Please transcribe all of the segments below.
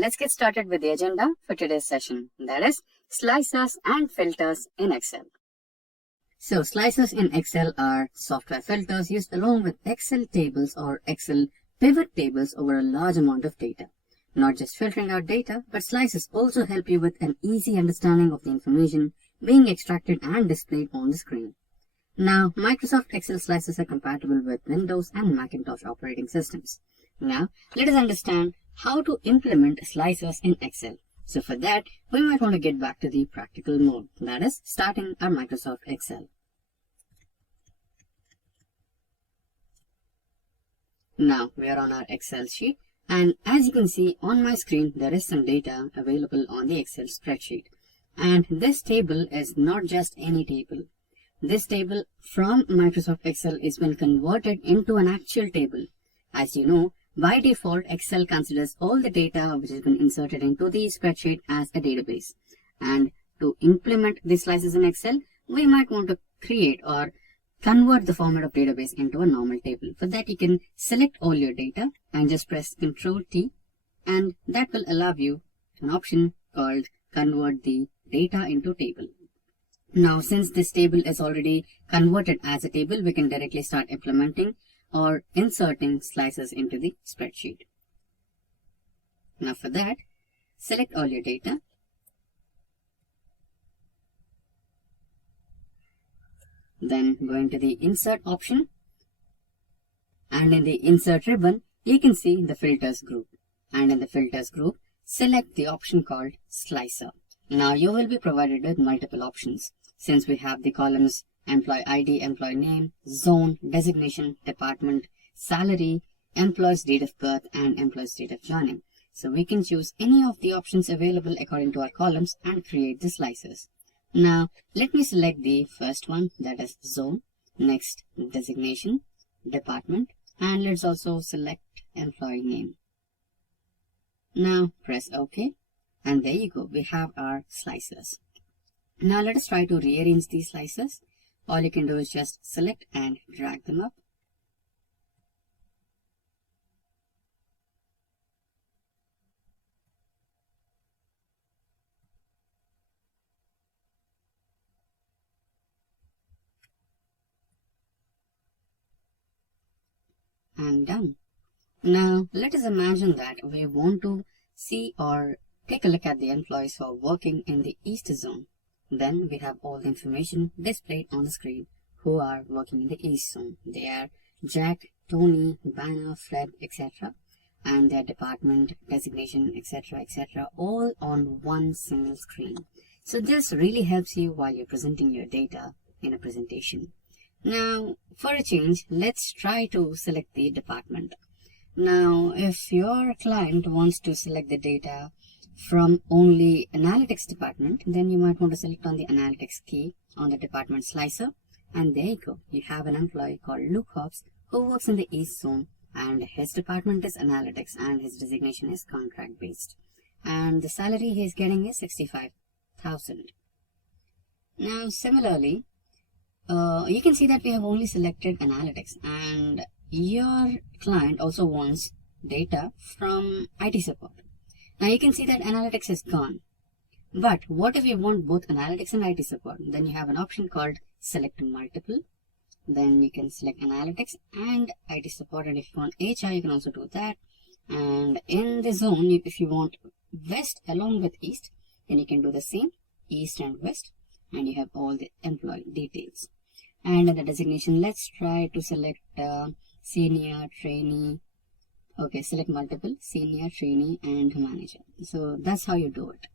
let's get started with the agenda for today's session. That is slicers and filters in Excel. So slicers in Excel are software filters used along with Excel tables or Excel pivot tables over a large amount of data. Not just filtering out data, but slicers also help you with an easy understanding of the information being extracted and displayed on the screen. Now, Microsoft Excel slicers are compatible with Windows and Macintosh operating systems. Now, let us understand how to implement slicers in Excel. So for that, we might want to get back to the practical mode, that is, starting our Microsoft Excel. Now, we are on our Excel sheet, and as you can see on my screen, there is some data available on the Excel spreadsheet. And this table is not just any table. This table from Microsoft Excel is been converted into an actual table. As you know, by default, Excel considers all the data which has been inserted into the spreadsheet as a database. And to implement these slices in Excel, we might want to create or convert the format of database into a normal table. For that, you can select all your data and just press Ctrl+T, and that will allow you an option called Convert the Data into Table. Now, since this table is already converted as a table, we can directly start implementing or inserting slices into the spreadsheet. Now for that, select all your data. Then go into the Insert option. And in the Insert ribbon, you can see the Filters group. And in the Filters group, select the option called Slicer. Now you will be provided with multiple options. Since we have the columns Employee ID, Employee Name, Zone, Designation, Department, Salary, Employee's Date of Birth, and Employee's Date of Joining. So we can choose any of the options available according to our columns and create the slices. Now, let me select the first one, that is Zone, next Designation, Department, and let's also select Employee Name. Now, press OK, and there you go, we have our slices. Now let us try to rearrange these slices. All you can do is just select and drag them up. And done. Now let us imagine that we want to see or take a look at the employees who are working in the East Zone. Then we have all the information displayed on the screen who are working in the East Zone. They are Jack, Tony, Banner, Fred, etc. and their department, designation, etc., all on one single screen. So this really helps you while you're presenting your data in a presentation. Now, for a change, let's try to select the department. Now, if your client wants to select the data from only Analytics department, then you might want to select on the Analytics key on the department slicer, and there you go. You have an employee called Luke Hobbs who works in the East Zone, and his department is Analytics and his designation is contract based, and the salary he is getting is $65,000. Now similarly, you can see that we have only selected Analytics, and your client also wants data from IT support. Now you can see that Analytics is gone. But what if you want both Analytics and IT support? Then you have an option called Select Multiple. Then you can select Analytics and IT support, and if you want HR, you can also do that. And in the zone, if you want West along with East, then you can do the same, East and West, and you have all the employee details. And in the designation, let's try to select Senior, Trainee. Okay, select multiple, Senior, Trainee, and Manager. So that's how you do it.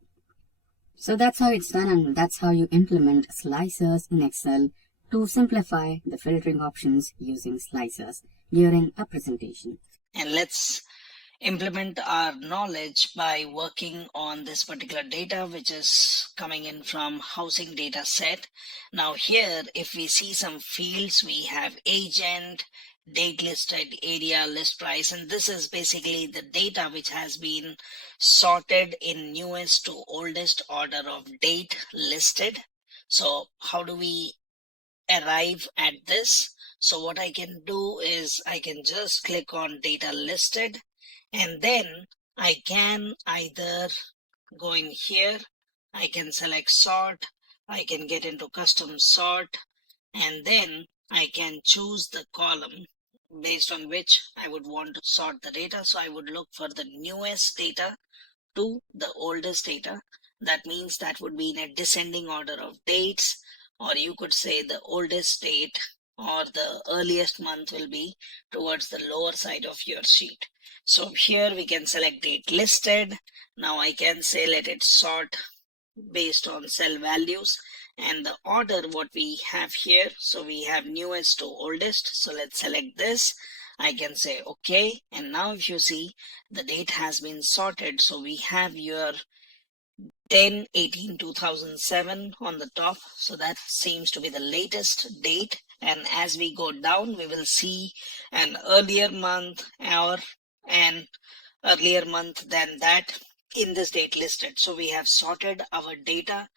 So that's how it's done, and that's how you implement slicers in Excel to simplify the filtering options using slicers during a presentation. And let's implement our knowledge by working on this particular data which is coming in from housing data set. Now here, if we see some fields, we have agent, date listed, area, list price, and this is basically the data which has been sorted in newest to oldest order of date listed. So how do we arrive at this? So what I can do is I can just click on data listed, and then I can either go in here, I can select sort, I can get into custom sort, and then I can choose the column based on which I would want to sort the data. So I would look for the newest data to the oldest data. That means that would be in a descending order of dates, or you could say the oldest date or the earliest month will be towards the lower side of your sheet. So here we can select date listed. Now I can say let it sort based on cell values and the order what we have here. So we have newest to oldest. So let's select this. I can say okay. And now if you see, the date has been sorted. So we have your 10/18/2007 on the top. So that seems to be the latest date. And as we go down, we will see an earlier month or an earlier month than that in this date listed. So we have sorted our data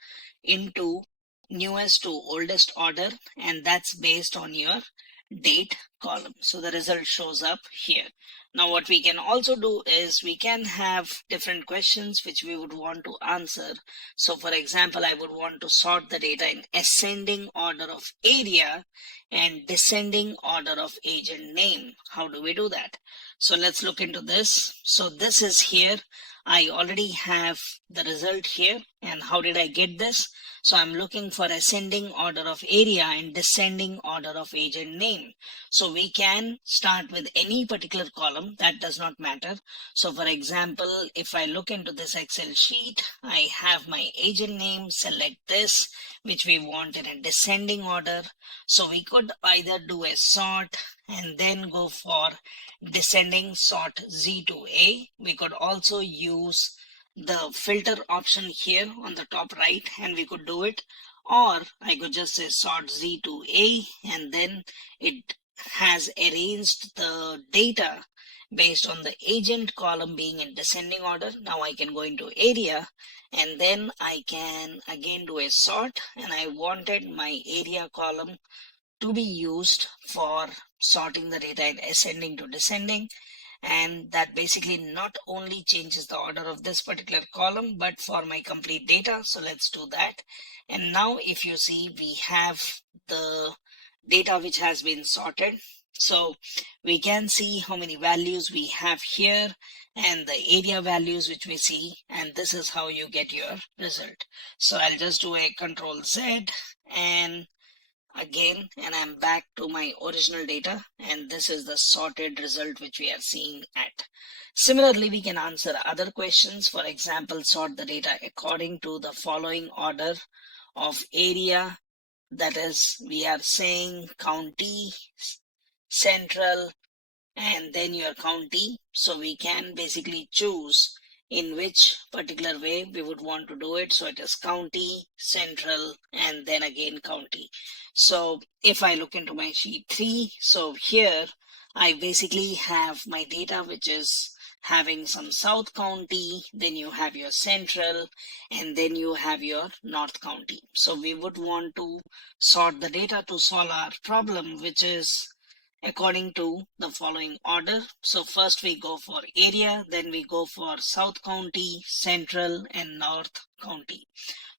into newest to oldest order, and that's based on your date column. So the result shows up here. Now what we can also do is we can have different questions which we would want to answer. So for example, I would want to sort the data in ascending order of area and descending order of agent name. How do we do that? So let's look into this. So this is here. I already have the result here. And how did I get this? So I'm looking for ascending order of area and descending order of agent name. So we can start with any particular column, that does not matter. So for example, if I look into this Excel sheet, I have my agent name, select this, which we want in a descending order. So we could either do a sort and then go for descending sort Z to A. We could also use the filter option here on the top right, and we could do it, or I could just say sort Z to A, and then it has arranged the data based on the agent column being in descending order. Now I can go into area, and then I can again do a sort, and I wanted my area column to be used for sorting the data in ascending to descending. And that basically not only changes the order of this particular column, but for my complete data. So let's do that. And now if you see, we have the data which has been sorted. So we can see how many values we have here and the area values which we see, and this is how you get your result. So I'll just do a Control Z and again, and I'm back to my original data, and this is the sorted result which we are seeing at. Similarly, we can answer other questions. For example, sort the data according to the following order of area. That is, we are saying county, central, and then your county. So we can basically choose in which particular way we would want to do it. So it is county, central, and then again county. So if I look into my sheet 3, so here I basically have my data which is having some South County, then you have your central, and then you have your North County. So we would want to sort the data to solve our problem, which is according to the following order. So first we go for area, then we go for South County, Central, and North County.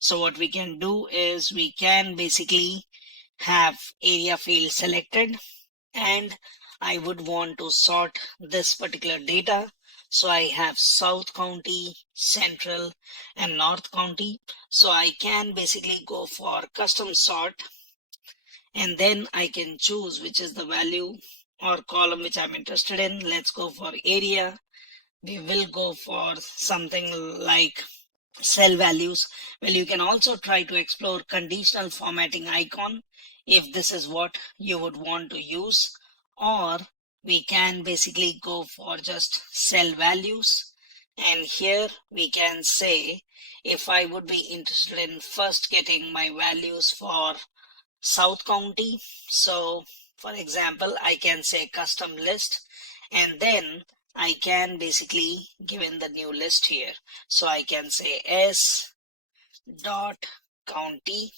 So what we can do is we can basically have area field selected, and I would want to sort this particular data. So I have South County, Central, and North County. So I can basically go for custom sort, and then I can choose which is the value or column which I'm interested in. Let's go for area. We will go for something like cell values. Well, you can also try to explore conditional formatting icon if this is what you would want to use, or we can basically go for just cell values. And here we can say if I would be interested in first getting my values for South County. So for example, I can say custom list, and then I can basically give in the new list here. So I can say S dot county,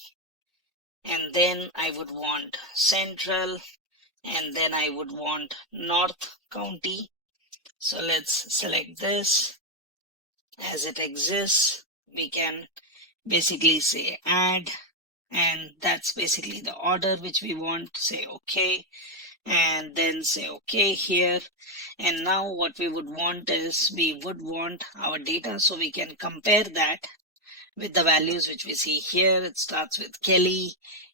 and then I would want central, and then I would want North County. So let's select this, as it exists. We can basically say add, and that's basically the order which we want. Say okay, and then say okay here. And now what we would want is we would want our data, so we can compare that with the values which we see here. It starts with Kelly.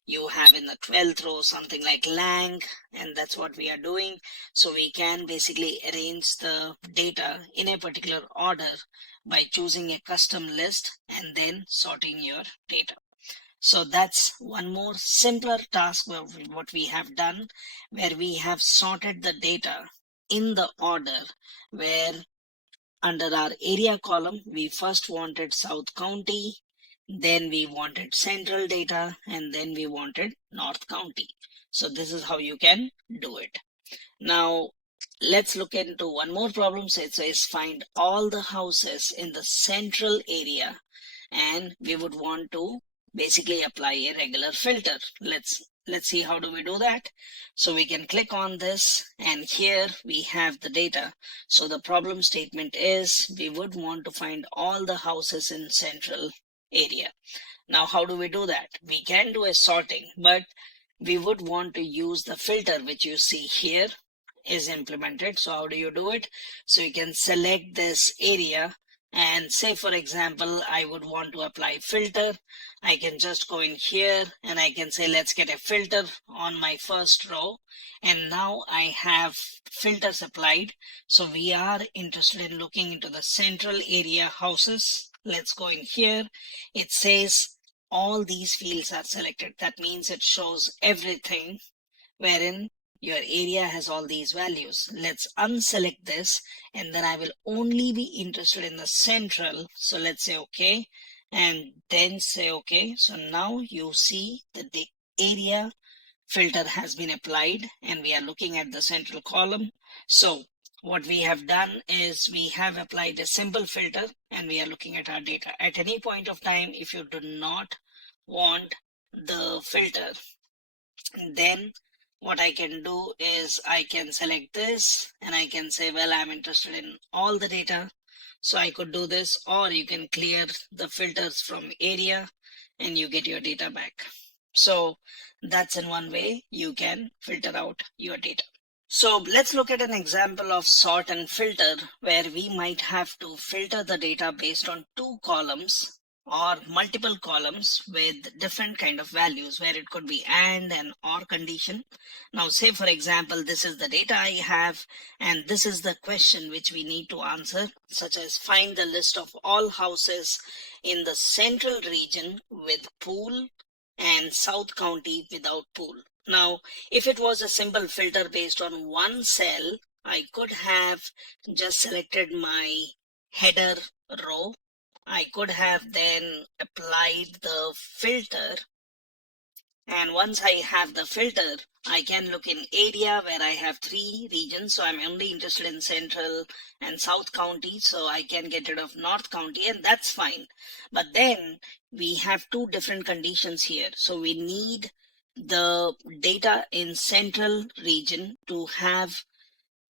You have in the 12th row something like Lang, and that's what we are doing. So we can basically arrange the data in a particular order by choosing a custom list and then sorting your data. So that's one more simpler task what we have done, where we have sorted the data in the order where under our area column, we first wanted South County, then we wanted central data, and then we wanted North County. So this is how you can do it. Now, let's look into one more problem. So it says find all the houses in the central area, and we would want to basically apply a regular filter. Let's see how do we do that. So we can click on this, and here we have the data. So the problem statement is we would want to find all the houses in central area. Now how do we do that? We can do a sorting, but we would want to use the filter which you see here is implemented. So how do you do it? So you can select this area, and say for example I would want to apply filter. I can just go in here and I can say let's get a filter on my first row, and now I have filters applied. So we are interested in looking into the central area houses. Let's go in here. It says all these fields are selected. That means it shows everything wherein your area has all these values. Let's unselect this, and then I will only be interested in the central. So let's say okay, and then say okay. So now you see that the area filter has been applied, and we are looking at the central column. So what we have done is we have applied a simple filter, and we are looking at our data. At any point of time, if you do not want the filter, then what I can do is I can select this, and I can say, well, I'm interested in all the data. So I could do this, or you can clear the filters from area and you get your data back. So that's in one way you can filter out your data. So let's look at an example of sort and filter, where we might have to filter the data based on two columns or multiple columns with different kind of values, where it could be and or condition. Now say for example, this is the data I have, and this is the question which we need to answer, such as find the list of all houses in the central region with pool and South County without pool. Now, if it was a simple filter based on one cell, I could have just selected my header row. I could have then applied the filter, and once I have the filter, I can look in area where I have three regions. So I'm only interested in central and South County, so I can get rid of North County, and that's fine. But then we have two different conditions here. So we need the data in central region to have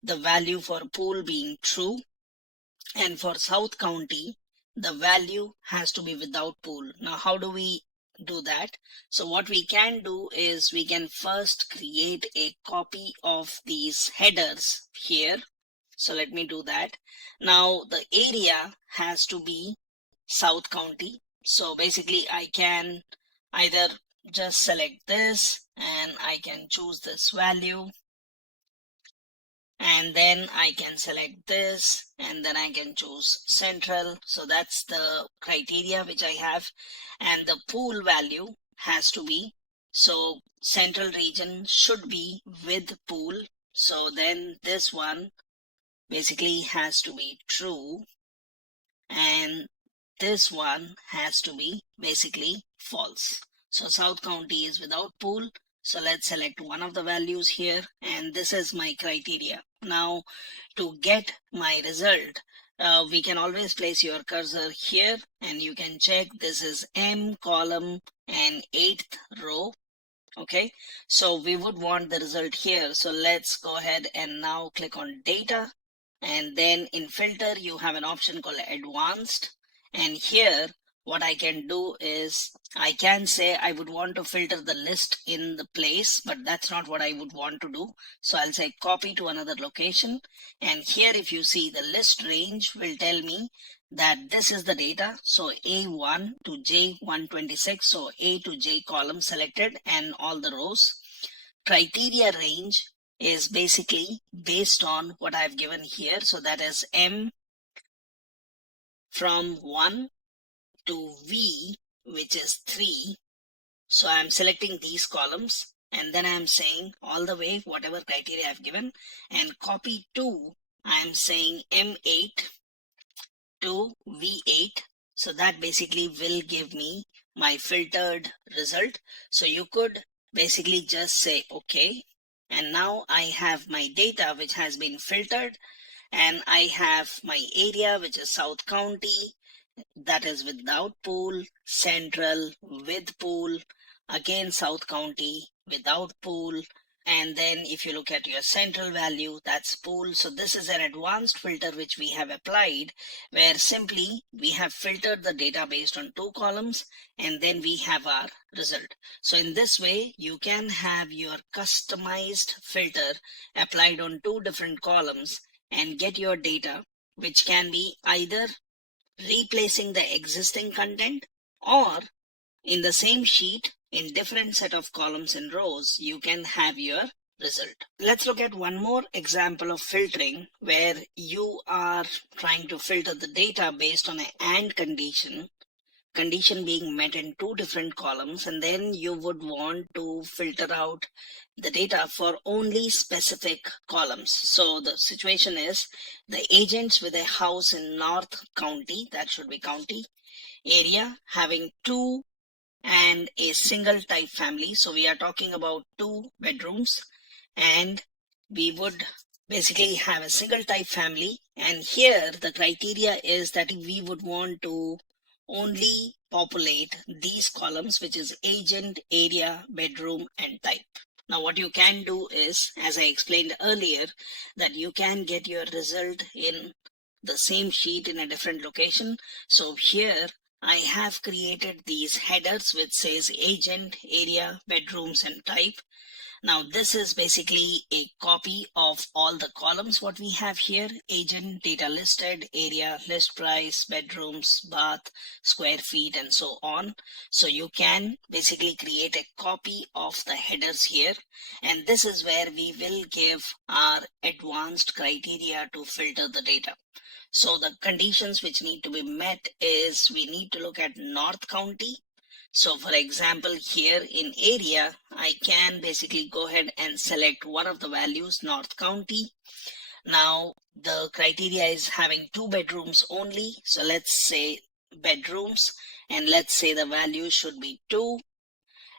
the value for pool being true, and for South County, the value has to be without pool. Now, how do we do that? So what we can do is we can first create a copy of these headers here. So let me do that. Now, the area has to be South County. So basically, I can either just select this, and I can choose this value, and then I can select this, and then I can choose central. So that's the criteria which I have, and the pool value has to be, so central region should be with pool. So then this one basically has to be true, and this one has to be basically false. So South County is without pool. So let's select one of the values here, and this is my criteria. Now, to get my result, we can always place your cursor here, and you can check this is M column and 8th row. Okay, so we would want the result here. So let's go ahead and now click on data, And then in filter, you have an option called advanced. And here, what I can do is I can say I would want to filter the list in the place, but that's not what I would want to do. So I'll say copy to another location. And here, if you see, the list range will tell me that this is the data. So A1 to J126. So A to J column selected and all the rows. Criteria range is basically based on what I've given here. So that is M from 1 to V, which is 3. So I'm selecting these columns and then I'm saying all the way whatever criteria I've given, and copy to, I'm saying M8 to V8. So that basically will give me my filtered result. So you could basically just say okay, and now I have my data which has been filtered, and I have my area which is South County, that is without pool, Central with pool, again South County without pool, and then if you look at your central value, that's pool. So this is an advanced filter which we have applied, where simply we have filtered the data based on 2 columns, and then we have our result. So in this way, you can have your customized filter applied on 2 different columns and get your data, which can be either replacing the existing content, or in the same sheet in different set of columns and rows, you can have your result. Let's look at one more example of filtering where you are trying to filter the data based on an AND condition being met in 2 different columns, and then you would want to filter out the data for only specific columns. So the situation is the agents with a house in North County, that should be county area, having 2 and a single type family. So we are talking about 2 bedrooms, and we would basically have a single type family. And here the criteria is that we would want to only populate these columns, which is agent, area, bedroom, and type. Now what you can do is, as I explained earlier, that you can get your result in the same sheet in a different location. So here I have created these headers which says agent, area, bedrooms, and type. Now this is basically a copy of all the columns what we have here: agent, data listed, area, list price, bedrooms, bath, square feet, and so on. So you can basically create a copy of the headers here, and this is where we will give our advanced criteria to filter the data. So the conditions which need to be met is we need to look at North County. So for example, here in area, I can basically go ahead and select one of the values, North County. Now the criteria is having 2 bedrooms only. So let's say bedrooms, and let's say the value should be 2.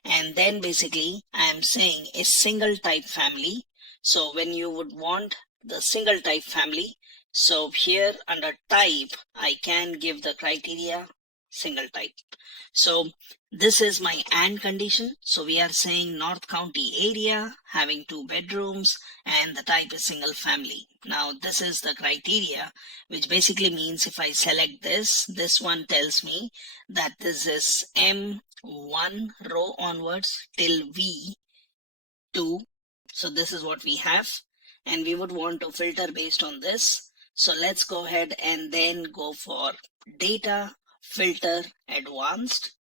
And then basically I am saying a single type family. So when you would want the single type family, so here under type, I can give the criteria single type. So this is my AND condition. So we are saying North County area having 2 bedrooms and the type is single family. Now this is the criteria, which basically means if I select this one tells me that this is M1 row onwards till V2. So this is what we have, and we would want to filter based on this. So let's go ahead and then go for data filter advanced.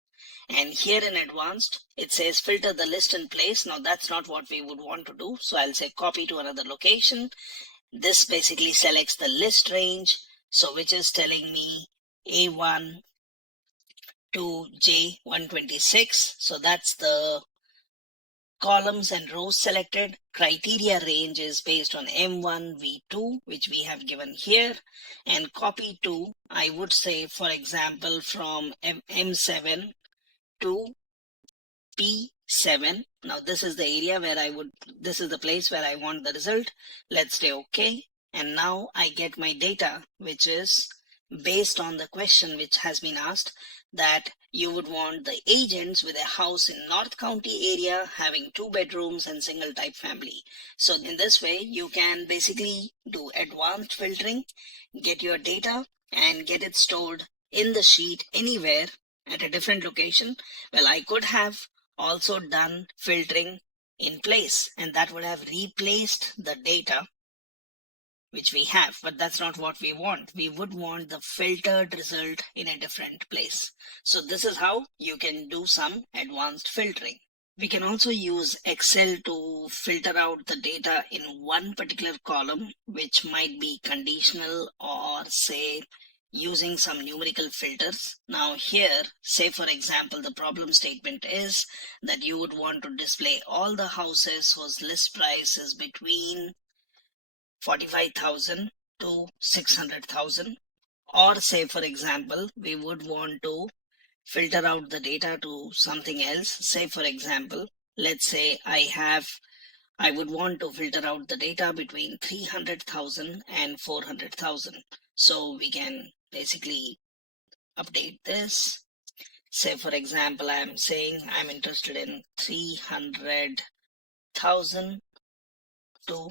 And here in advanced, it says filter the list in place. Now that's not what we would want to do. So I'll say copy to another location. This basically selects the list range. So which is telling me A1 to J126. So that's the columns and rows selected. Criteria range is based on M1, V2, which we have given here. And copy to, I would say, for example, from M7 to P7. Now this is the area where this is the place where I want the result. Let's say okay. And now I get my data, which is based on the question which has been asked, that you would want the agents with a house in North County area having 2 bedrooms and single type family. So in this way, you can basically do advanced filtering, get your data and get it stored in the sheet anywhere at a different location. Well, I could have also done filtering in place, and that would have replaced the data which we have, but that's not what we want. We would want the filtered result in a different place. So this is how you can do some advanced filtering. We can also use Excel to filter out the data in one particular column, which might be conditional or say using some numerical filters. Now here, say for example, the problem statement is that you would want to display all the houses whose list price is between 45,000 to 600,000, or say for example we would want to filter out the data to something else. Say for example, let's say I would want to filter out the data between 300,000 and 400,000. So we can basically update this. Say for example, I'm saying I'm interested in 300,000 to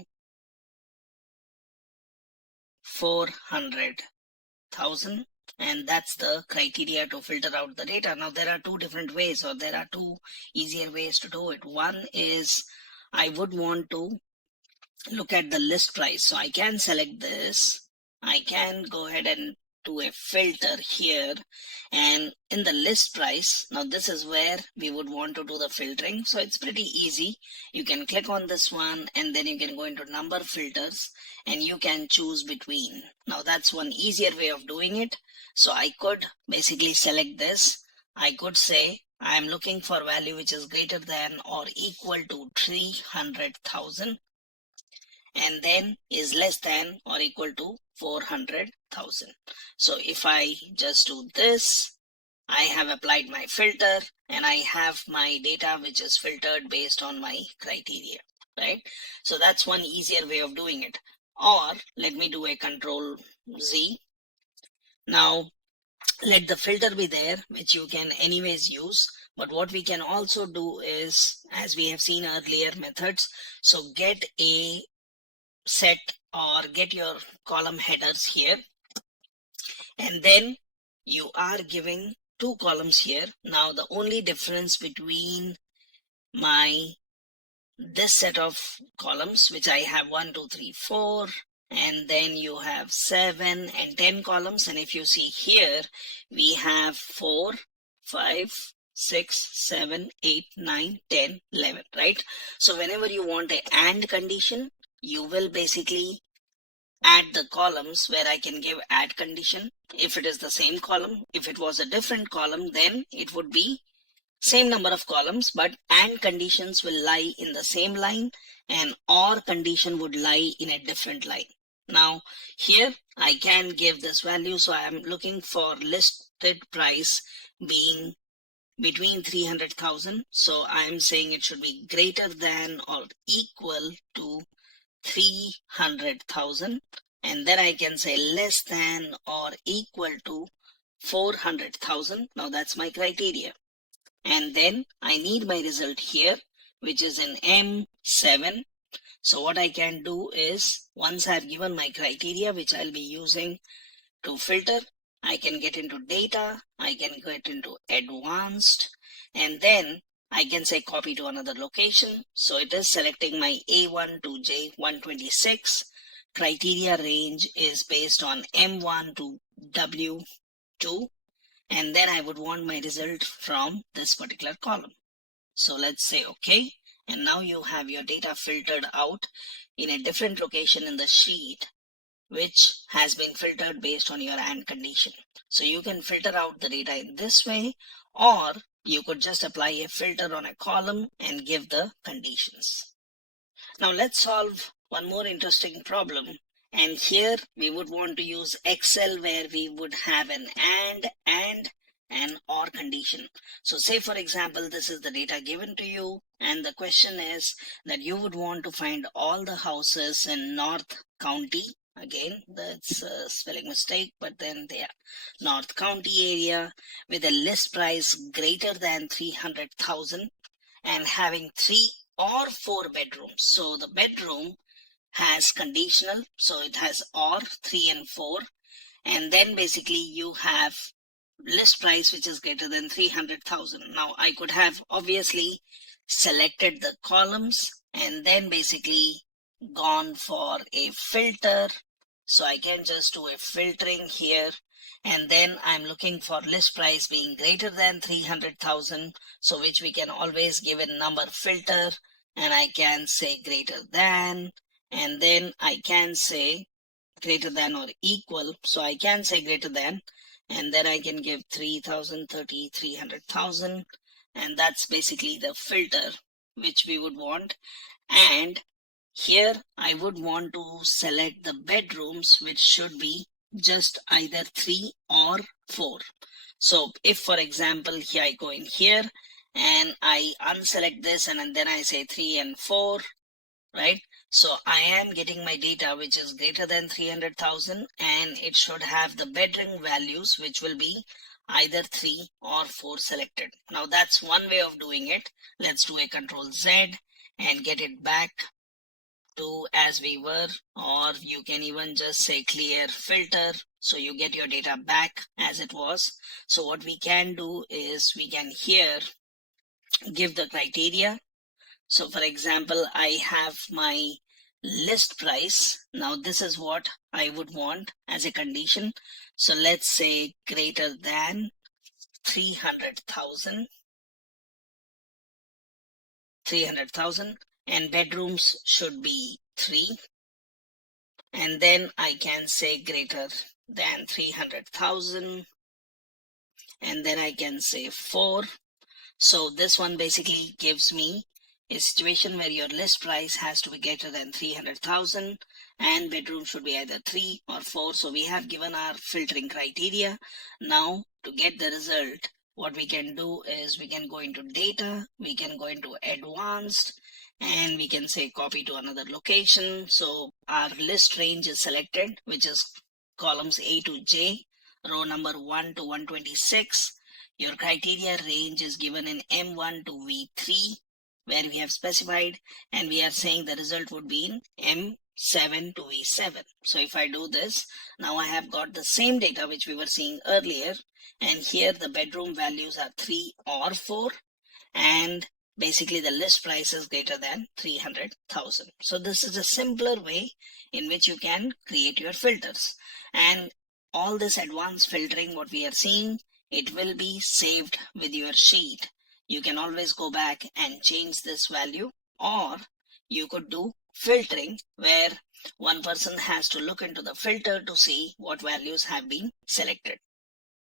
400,000, and that's the criteria to filter out the data. Now there are two different ways, or there are two easier ways to do it. One is I would want to look at the list price. So I can select this. I can go ahead and do a filter here, and in the list price, now this is where we would want to do the filtering. So it's pretty easy. You can click on this one and then you can go into number filters and you can choose between. Now that's one easier way of doing it. So I could basically select this. I could say I'm looking for value which is greater than or equal to 300,000 and then is less than or equal to 400,000. So if I just do this, I have applied my filter and I have my data which is filtered based on my criteria, right? So that's one easier way of doing it. Or let me do a Control Z. Now let the filter be there, which you can anyways use. But what we can also do is, as we have seen earlier methods, so get a set or get your column headers here, and then you are giving two columns here. Now the only difference between this set of columns, which I have 1, 2, 3, 4, and then you have 7 and 10 columns, and if you see here we have 4, 5, 6, 7, 8, 9, 10, 11, right? So whenever you want a AND condition, you will basically add the columns where I can give add condition if it is the same column. If it was a different column, then it would be same number of columns, but AND conditions will lie in the same line and OR condition would lie in a different line. Now here I can give this value. So I am looking for listed price being between 300,000. So I am saying it should be greater than or equal to 300,000, and then I can say less than or equal to 400,000. Now that's my criteria. And then I need my result here, which is in M7. So what I can do is, once I've given my criteria, which I'll be using to filter, I can get into data, I can get into advanced, and then I can say copy to another location. So it is selecting my A1 to J126. Criteria range is based on M1 to W2. And then I would want my result from this particular column. So let's say OK. And now you have your data filtered out in a different location in the sheet, which has been filtered based on your AND condition. So you can filter out the data in this way, or you could just apply a filter on a column and give the conditions. Now let's solve one more interesting problem. And here we would want to use Excel, where we would have an and OR condition. So say for example, this is the data given to you, and the question is that you would want to find all the houses in North County Again, that's a spelling mistake, but then they are North County area with a list price greater than 300,000 and having 3 or 4 bedrooms. So the bedroom has conditional, so it has or 3 and 4, and then basically you have list price which is greater than 300,000. Now I could have obviously selected the columns and then basically gone for a filter. So I can just do a filtering here, and then I'm looking for list price being greater than 300,000, so which we can always give a number filter, and I can say greater than, and then I can say greater than or equal. So I can say greater than, and then I can give 3,000, 30, 300,000, and that's basically the filter which we would want. And here I would want to select the bedrooms which should be just either 3 or 4. So if for example here I go in here and I unselect this and then I say 3 and 4, right? So I am getting my data which is greater than 300,000, and it should have the bedroom values which will be either 3 or 4 selected. Now that's one way of doing it. Let's do a Control Z and get it back to as we were, or you can even just say clear filter, so you get your data back as it was. So what we can do is we can here give the criteria. So for example, I have my list price. Now this is what I would want as a condition. So let's say greater than 300,000, and bedrooms should be 3. And then I can say greater than 300,000, and then I can say 4. So this one basically gives me a situation where your list price has to be greater than 300,000 and bedroom should be either 3 or 4. So we have given our filtering criteria. Now to get the result, what we can do is we can go into data, we can go into advanced, and we can say copy to another location. So our list range is selected, which is columns A to J, row number 1 to 126. Your criteria range is given in M1 to V3, where we have specified, and we are saying the result would be in M7 to V7. So if I do this, now I have got the same data which we were seeing earlier, and here the bedroom values are 3 or 4, and basically the list price is greater than 300,000. So this is a simpler way in which you can create your filters. And all this advanced filtering, what we are seeing, it will be saved with your sheet. You can always go back and change this value, or you could do filtering where one person has to look into the filter to see what values have been selected.